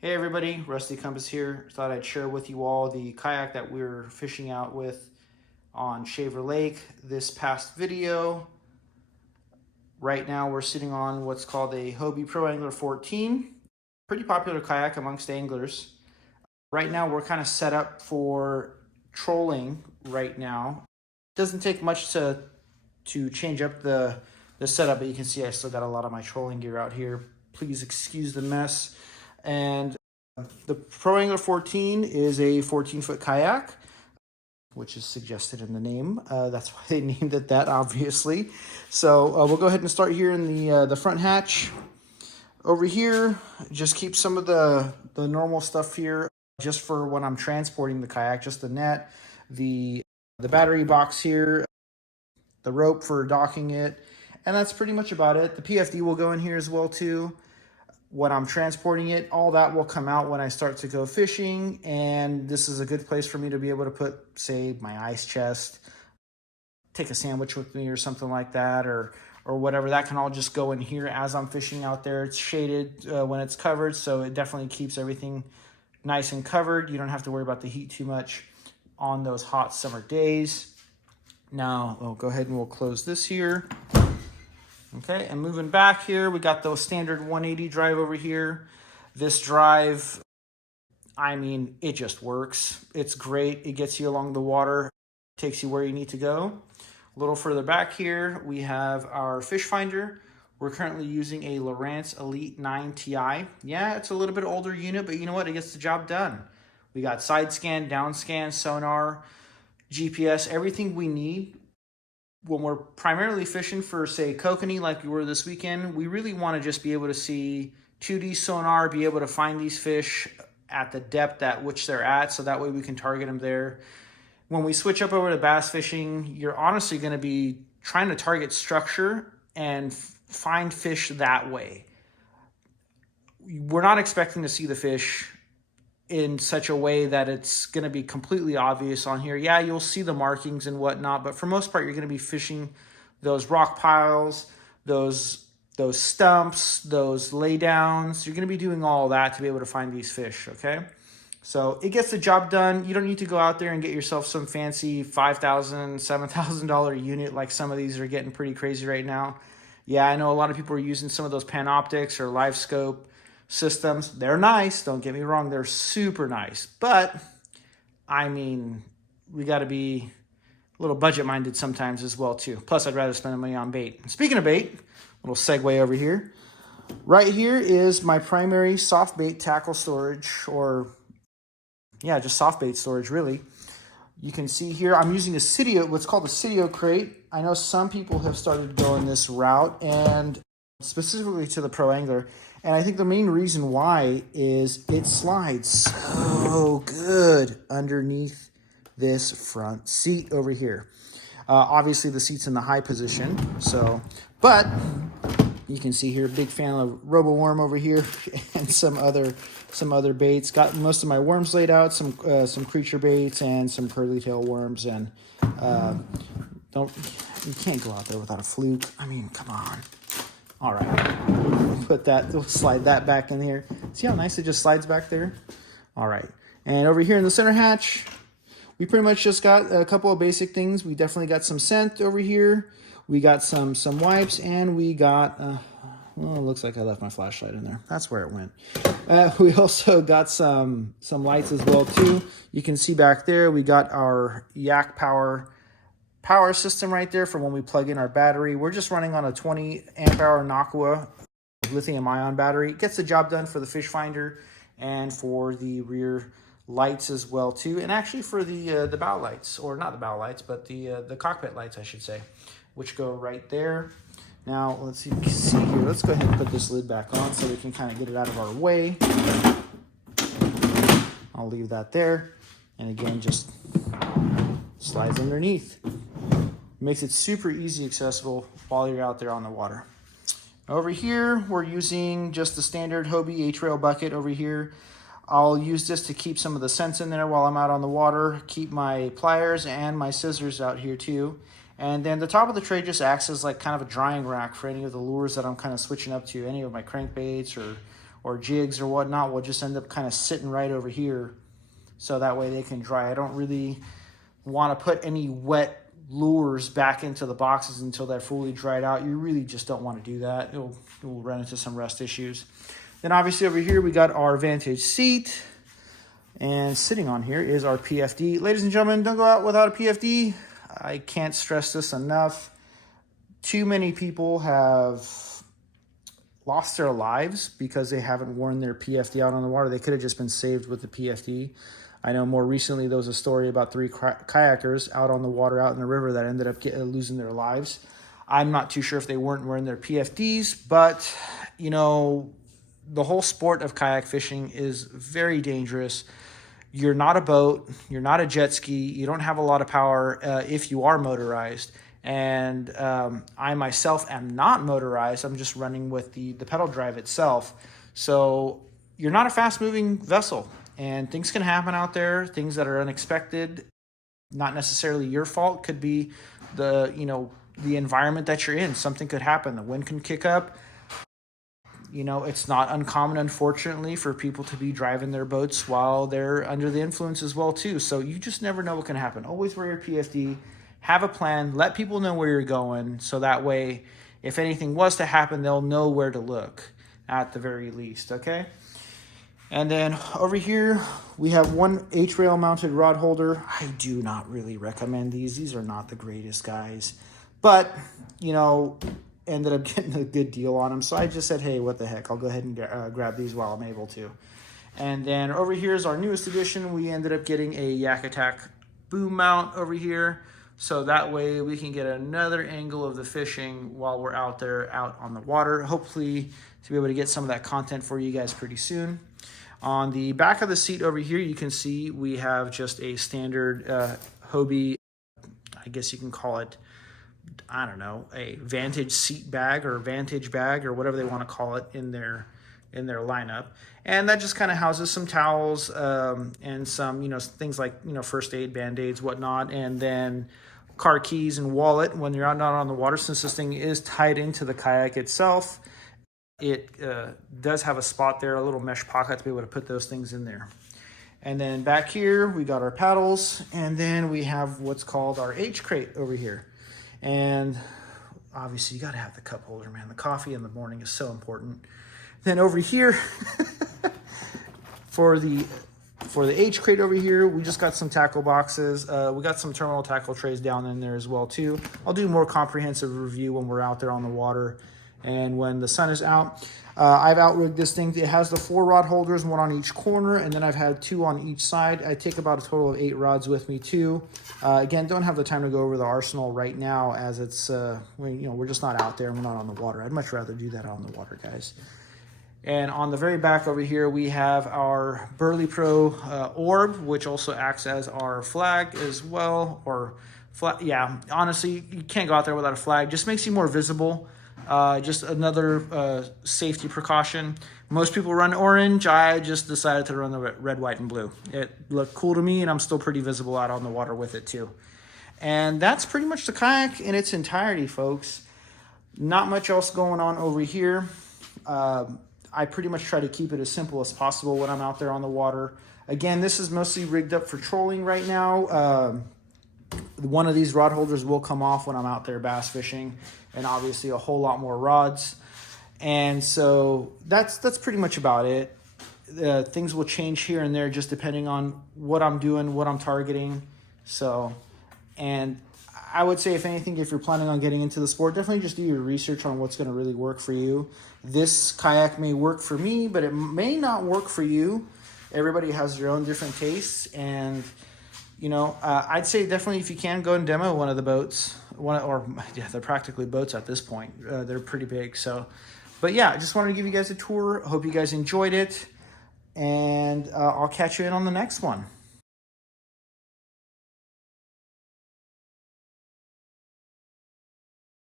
Hey everybody, Rusty Compass here. Thought I'd share with you all the kayak that we were fishing out with on Shaver Lake this past video. Right now we're sitting on what's called a Hobie proangler 14. Pretty popular kayak amongst anglers. Right now we're kind of set up for trolling right now. Doesn't take much to change up the setup, but you can see I still got a lot of my trolling gear out here. Please excuse the mess. And the proangler 14 is a 14-foot kayak, which is suggested in the name. That's why they named it that, obviously. So we'll go ahead and start here in the front hatch. Over here, just keep some of the normal stuff here just for when I'm transporting the kayak, just the net, the battery box here, the rope for docking it, and that's pretty much about it. The PFD will go in here as well too. When I'm transporting it, all that will come out when I start to go fishing, and this is a good place for me to be able to put, say, my ice chest, take a sandwich with me or something like that, or whatever. That can all just go in here as I'm fishing out there. It's shaded when it's covered, so it definitely keeps everything nice and covered. You don't have to worry about the heat too much on those hot summer days. Now, we'll go ahead and we'll close this here. Okay, and moving back here, we got the standard 180 drive over here. This drive, I mean, it just works. It's great. It gets you along the water, takes you where you need to go. A little further back here, we have our fish finder. We're currently using a Lowrance Elite 9 Ti. Yeah, it's a little bit older unit, but you know what? It gets the job done. We got side scan, down scan, sonar, GPS, everything we need. When we're primarily fishing for, say, kokanee like we were this weekend, we really want to just be able to see 2D sonar, be able to find these fish at the depth at which they're at, so that way we can target them there. When we switch up over to bass fishing, you're honestly going to be trying to target structure and find fish that way. We're not expecting to see the fish in such a way that it's going to be completely obvious on here. Yeah, you'll see the markings and whatnot, but for most part, you're going to be fishing those rock piles, those stumps, those laydowns. You're going to be doing all that to be able to find these fish, okay? So it gets the job done. You don't need to go out there and get yourself some fancy $5,000, $7,000 unit like some of these are getting pretty crazy right now. Yeah, I know a lot of people are using some of those Panoptics or Live Scope systems. They're nice, don't get me wrong, they're super nice, but I mean, we got to be a little budget minded sometimes as well too. Plus, I'd rather spend the money on bait. Speaking of bait, little segue over here. Right here is my primary soft bait tackle storage, or yeah, just soft bait storage really. You can see here I'm using a Cydio, what's called a Cydio crate. I know some people have started going this route, and specifically to the pro angler. And I think the main reason why is it slides so good underneath this front seat over here. Obviously the seat's in the high position, so, but you can see here, big fan of Robo Worm over here and some other baits. Got most of my worms laid out, some creature baits and some curly tail worms, and you can't go out there without a fluke. I mean, come on. All right, we'll slide that back in here. See how nice it just slides back there? All right, and over here in the center hatch, we pretty much just got a couple of basic things. We definitely got some scent over here. We got some wipes, and we got, well, it looks like I left my flashlight in there. That's where it went. We also got some lights as well too. You can see back there, we got our Yak Power system right there for when we plug in our battery. We're just running on a 20 amp hour Noctua lithium ion battery. It gets the job done for the fish finder and for the rear lights as well too, and actually for the bow lights, or not the bow lights, but the cockpit lights, I should say, which go right there. Now let's see if you can see here. Let's go ahead and put this lid back on so we can kind of get it out of our way. I'll leave that there, and again, just slides underneath. Makes it super easy accessible while you're out there on the water. Over here, we're using just the standard Hobie H-Rail bucket over here. I'll use this to keep some of the scents in there while I'm out on the water, keep my pliers and my scissors out here too. And then the top of the tray just acts as like kind of a drying rack for any of the lures that I'm kind of switching up to, any of my crankbaits or jigs or whatnot will just end up kind of sitting right over here, so that way they can dry. I don't really want to put any wet lures back into the boxes until they're fully dried out. You really just don't want to do that. It will run into some rust issues. Then obviously over here we got our Vantage seat, and sitting on here is our PFD. Ladies and gentlemen, don't go out without a PFD. I can't stress this enough. Too many people have lost their lives because they haven't worn their PFD out on the water. They could have just been saved with the PFD. I know more recently there was a story about 3 kayakers out on the water, out in the river, that ended up losing their lives. I'm not too sure if they weren't wearing their PFDs, but, you know, the whole sport of kayak fishing is very dangerous. You're not a boat. You're not a jet ski. You don't have a lot of power if you are motorized. And I myself am not motorized. I'm just running with the pedal drive itself. So you're not a fast-moving vessel. And things can happen out there, things that are unexpected, not necessarily your fault. Could be the environment that you're in. Something could happen. The wind can kick up. You know, it's not uncommon, unfortunately, for people to be driving their boats while they're under the influence as well, too. So you just never know what can happen. Always wear your PFD. Have a plan. Let people know where you're going, so that way, if anything was to happen, they'll know where to look at the very least, okay? And then over here, we have one H-rail mounted rod holder. I do not really recommend these. These are not the greatest, guys. But, you know, ended up getting a good deal on them. So I just said, hey, what the heck? I'll go ahead and grab these while I'm able to. And then over here is our newest addition. We ended up getting a Yak Attack boom mount over here. So that way we can get another angle of the fishing while we're out there, out on the water. Hopefully to be able to get some of that content for you guys pretty soon. On the back of the seat over here, you can see we have just a standard Hobie, I guess you can call it, I don't know, a Vantage seat bag or Vantage bag or whatever they want to call it in their lineup. And that just kind of houses some towels and some, you know, things like, you know, first aid, Band-Aids, whatnot, and then car keys and wallet when you're out on the water. Since this thing is tied into the kayak itself, it does have a spot there, a little mesh pocket to be able to put those things in there. And then back here, we got our paddles, and then we have what's called our H crate over here. And obviously you got to have the cup holder, man. The coffee in the morning is so important. Then over here, for the H crate over here, we just got some tackle boxes. We got some terminal tackle trays down in there as well too. I'll do a more comprehensive review when we're out there on the water and when the sun is out. I've outrigged this thing. It has the 4 rod holders, 1 on each corner, and then I've had 2 on each side. I take about a total of 8 rods with me too. Again, don't have the time to go over the arsenal right now, as it's we're just not out there and we're not on the water. I'd much rather do that on the water, guys. And on the very back over here, we have our Burley Pro orb, which also acts as our flag as well. Yeah, honestly, you can't go out there without a flag. Just makes you more visible. Just another safety precaution. Most people run orange. I just decided to run the red, white, and blue. It looked cool to me, and I'm still pretty visible out on the water with it too. And that's pretty much the kayak in its entirety, folks. Not much else going on over here. I pretty much try to keep it as simple as possible when I'm out there on the water. Again, this is mostly rigged up for trolling right now. One of these rod holders will come off when I'm out there bass fishing, and obviously a whole lot more rods. And so that's pretty much about it. Things will change here and there just depending on what I'm doing, what I'm targeting. So, and I would say, if anything, if you're planning on getting into the sport, definitely just do your research on what's going to really work for you. This kayak may work for me, but it may not work for you. Everybody has their own different tastes, and you know, I'd say definitely if you can, go and demo one of the boats. They're practically boats at this point. They're pretty big. So, but yeah, I just wanted to give you guys a tour. I hope you guys enjoyed it, and I'll catch you in on the next one.